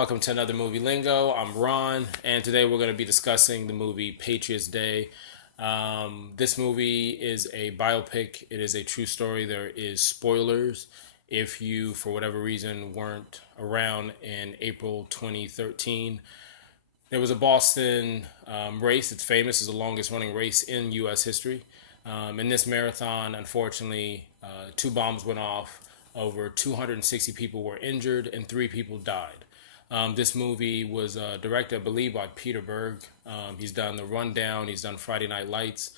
welcome to another movie Lingo. I'm Ron, and today we're going to be discussing the movie Patriots Day. This movie is a biopic. It is a true story. There is spoilers if you, for whatever reason, weren't around in April 2013. There was a Boston race. It's famous as the longest running race in U.S. history. In this marathon, unfortunately, two bombs went off. Over 260 people were injured and 3 people died. This movie was directed, I believe, by Peter Berg. He's done The Rundown. He's done Friday Night Lights.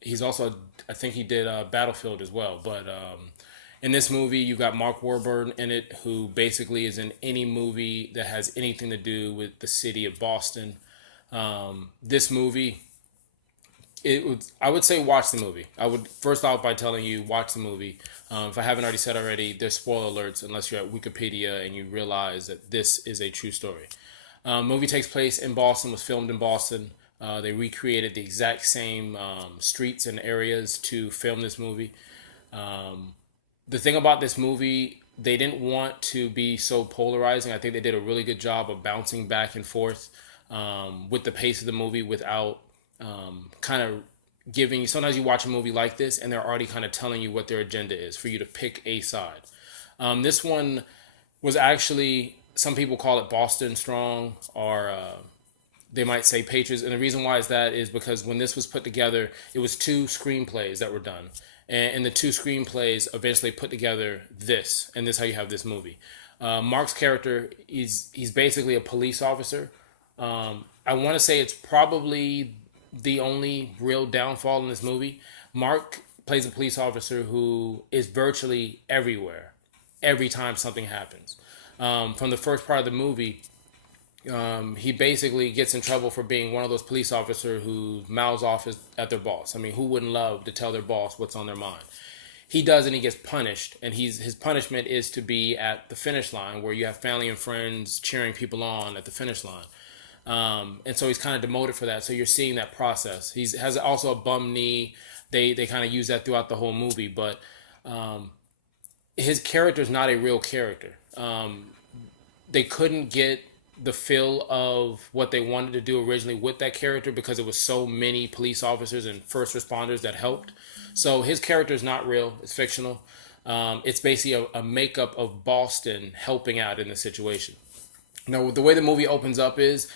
He's also, I think he did Battlefield as well. But in this movie, you've got Mark Wahlberg in it, who basically is in any movie that has anything to do with the city of Boston. This movie, I would say watch the movie. I would first off by telling you watch the movie. If I haven't already said already, there's spoiler alerts unless you're at Wikipedia and you realize that this is a true story. Movie takes place in Boston, was filmed in Boston. They recreated the exact same streets and areas to film this movie. The thing about this movie, they didn't want to be so polarizing. I think they did a really good job of bouncing back and forth with the pace of the movie without kind of giving you, sometimes you watch a movie like this and they're already kind of telling you what their agenda is for you to pick a side. This one was actually, some people call it Boston Strong, or they might say Patriots. And the reason why is that is because when this was put together, it was 2 screenplays that were done. And the 2 screenplays eventually put together this, and this is how you have this movie. Mark's character, he's basically a police officer. I want to say it's probably the only real downfall in this movie. Mark plays a police officer who is virtually everywhere every time something happens. From the first part of the movie, he basically gets in trouble for being one of those police officers who mouths off at their boss. I mean, who wouldn't love to tell their boss what's on their mind? He does, and he gets punished. And his punishment is to be at the finish line, where you have family and friends cheering people on at the finish line. And so he's kind of demoted for that. So you're seeing that process. He has also a bum knee. They kind of use that throughout the whole movie. But his character is not a real character. They couldn't get the feel of what they wanted to do originally with that character because it was so many police officers and first responders that helped. So his character is not real. It's fictional. It's basically a makeup of Boston helping out in the situation. Now, the way the movie opens up is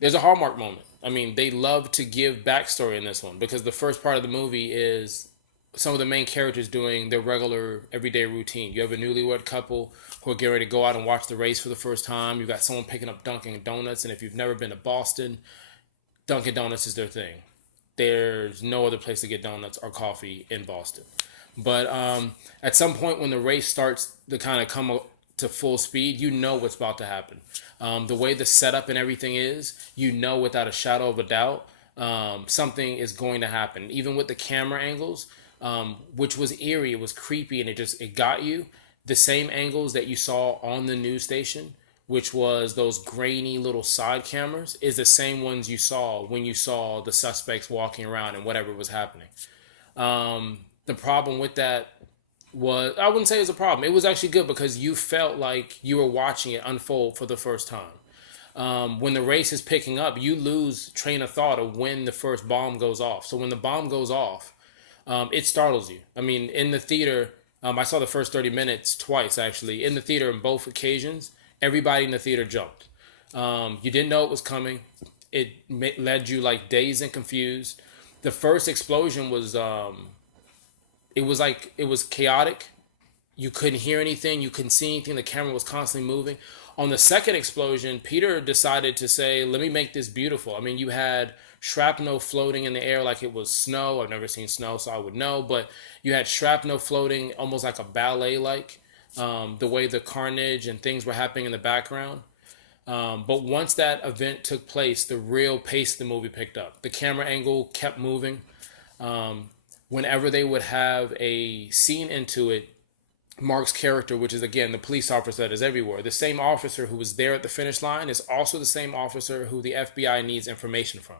there's a Hallmark moment. I mean, they love to give backstory in this one because the first part of the movie is some of the main characters doing their regular everyday routine. You have a newlywed couple who are getting ready to go out and watch the race for the first time. You've got someone picking up Dunkin' Donuts, and if you've never been to Boston, Dunkin' Donuts is their thing. There's no other place to get donuts or coffee in Boston. But at some point when the race starts to kind of come to full speed, you know what's about to happen. The way the setup and everything is, you know without a shadow of a doubt, something is going to happen. Even with the camera angles, which was eerie, it was creepy, and it got you. The same angles that you saw on the news station, which was those grainy little side cameras, is the same ones you saw when you saw the suspects walking around and whatever was happening. The problem with that was, I wouldn't say it was a problem. It was actually good because you felt like you were watching it unfold for the first time. When the race is picking up, you lose train of thought of when the first bomb goes off. So when the bomb goes off, it startles you. I mean, in the theater, I saw the first 30 minutes twice, actually. In the theater, on both occasions, everybody in the theater jumped. You didn't know it was coming. It led you like dazed and confused. The first explosion was, it was chaotic. You couldn't hear anything. You couldn't see anything. The camera was constantly moving. On the second explosion, Peter decided to say, let me make this beautiful. I mean, you had shrapnel floating in the air like it was snow. I've never seen snow, so I would know. But you had shrapnel floating almost like a ballet-like, the way the carnage and things were happening in the background. But once that event took place, the real pace of the movie picked up. The camera angle kept moving. Whenever they would have a scene into it, Mark's character, which is, again, the police officer that is everywhere, the same officer who was there at the finish line is also the same officer who the FBI needs information from.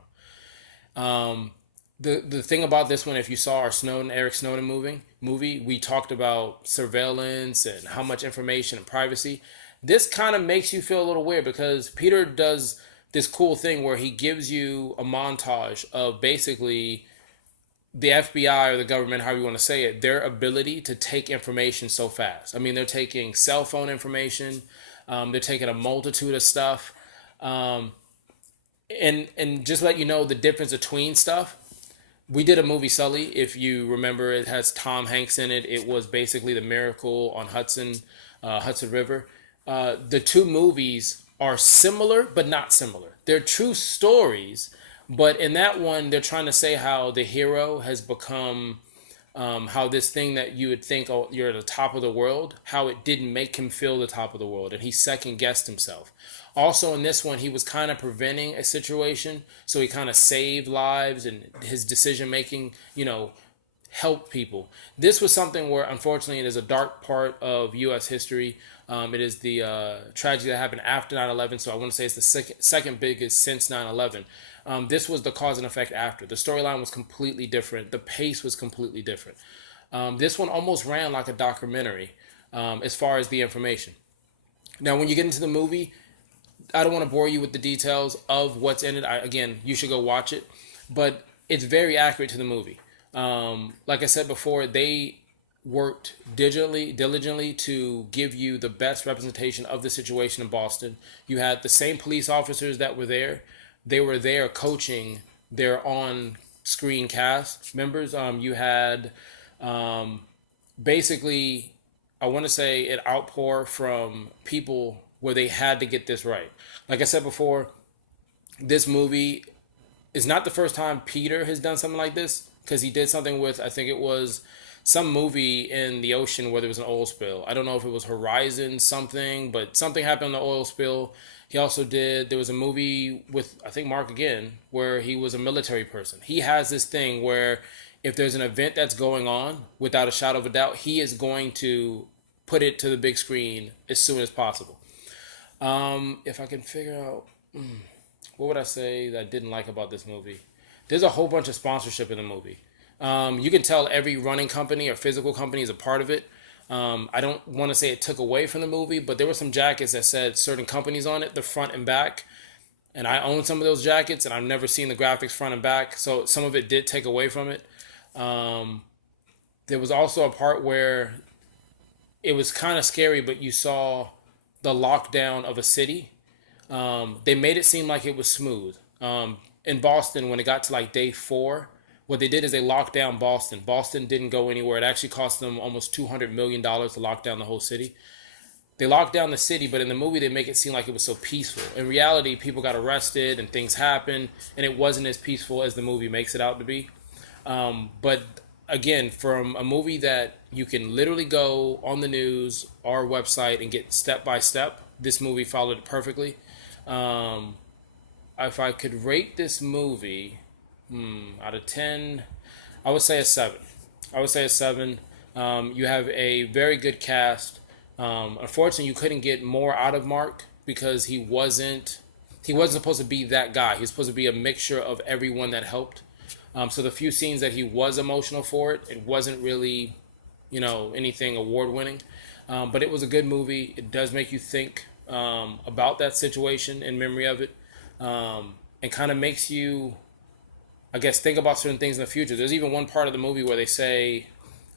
The thing about this one, if you saw our Eric Snowden movie, we talked about surveillance and how much information and privacy. This kind of makes you feel a little weird because Peter does this cool thing where he gives you a montage of basically the FBI or the government, however you want to say it, their ability to take information so fast. I mean, they're taking cell phone information, they're taking a multitude of stuff, um, and just let you know the difference between stuff. We did a movie Sully, if you remember. It has Tom Hanks in it. It was basically the miracle on Hudson River. The two movies are similar but not similar. They're true stories, but in that one, they're trying to say how the hero has become, how this thing that you would think, oh, you're at the top of the world, how it didn't make him feel the top of the world, and he second guessed himself. Also, in this one, he was kind of preventing a situation, so he kind of saved lives, and his decision making, helped people. This was something where, unfortunately, it is a dark part of U.S. history. It is the tragedy that happened after 9/11, so I want to say it's the second biggest since 9/11. This was the cause and effect after. The storyline was completely different. The pace was completely different. This one almost ran like a documentary as far as the information. Now, when you get into the movie, I don't want to bore you with the details of what's in it. Again, you should go watch it, but it's very accurate to the movie. Like I said before, they worked diligently to give you the best representation of the situation in Boston. You had the same police officers that were there. They were there coaching their on-screen cast members. You had basically, I want to say, an outpour from people where they had to get this right. Like I said before, this movie is not the first time Peter has done something like this, because he did something with, I think it was some movie in the ocean where there was an oil spill. I don't know if it was Horizon something, but something happened in the oil spill. He also there was a movie with, I think, Mark again, where he was a military person. He has this thing where if there's an event that's going on, without a shadow of a doubt, he is going to put it to the big screen as soon as possible. If I can figure out, what would I say that I didn't like about this movie? There's a whole bunch of sponsorship in the movie. You can tell every running company or physical company is a part of it. I don't want to say it took away from the movie, but there were some jackets that said certain companies on it, the front and back. And I own some of those jackets, and I've never seen the graphics front and back, so some of it did take away from it. There was also a part where it was kind of scary, but you saw the lockdown of a city. They made it seem like it was smooth. In Boston, when it got to like day 4, what they did is they locked down Boston. Boston didn't go anywhere. It actually cost them almost $200 million to lock down the whole city. They locked down the city, but in the movie they make it seem like it was so peaceful. In reality, people got arrested and things happened, and it wasn't as peaceful as the movie makes it out to be. But again, from a movie that you can literally go on the news, our website, and get step by step, this movie followed it perfectly. If I could rate this movie out of 10, I would say a 7. I would say a 7. You have a very good cast. Unfortunately, you couldn't get more out of Mark because he wasn't supposed to be that guy. He was supposed to be a mixture of everyone that helped. So the few scenes that he was emotional for it wasn't really, anything award winning. But it was a good movie. It does make you think about that situation in memory of it, and kind of makes you, I guess, think about certain things in the future. There's even one part of the movie where they say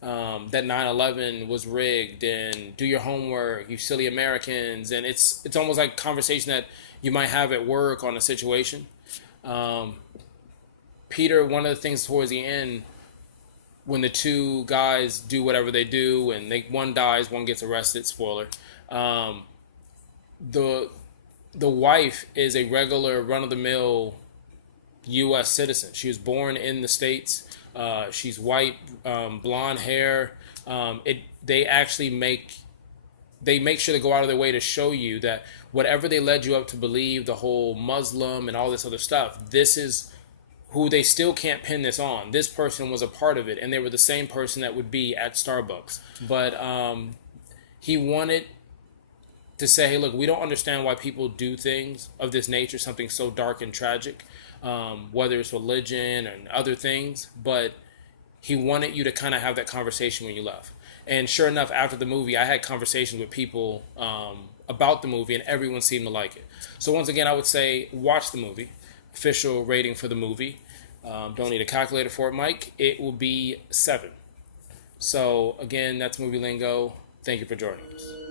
that 9/11 was rigged and do your homework, you silly Americans. And it's almost like a conversation that you might have at work on a situation. Peter, one of the things towards the end, when the two guys do whatever they do and one dies, one gets arrested, spoiler, the wife is a regular run-of-the-mill U.S. citizen. She was born in the States. She's white, blonde hair. They actually make sure to go out of their way to show you that whatever they led you up to believe, the whole Muslim and all this other stuff, this is who they still can't pin this on. This person was a part of it, and they were the same person that would be at Starbucks. But he wanted to say, hey, look, we don't understand why people do things of this nature, something so dark and tragic, whether it's religion and other things, but he wanted you to kind of have that conversation when you left. And sure enough, after the movie, I had conversations with people about the movie, and everyone seemed to like it. So once again, I would say watch the movie. Official rating for the movie. Don't need a calculator for it, Mike. It will be 7. So again, that's Movie Lingo. Thank you for joining us.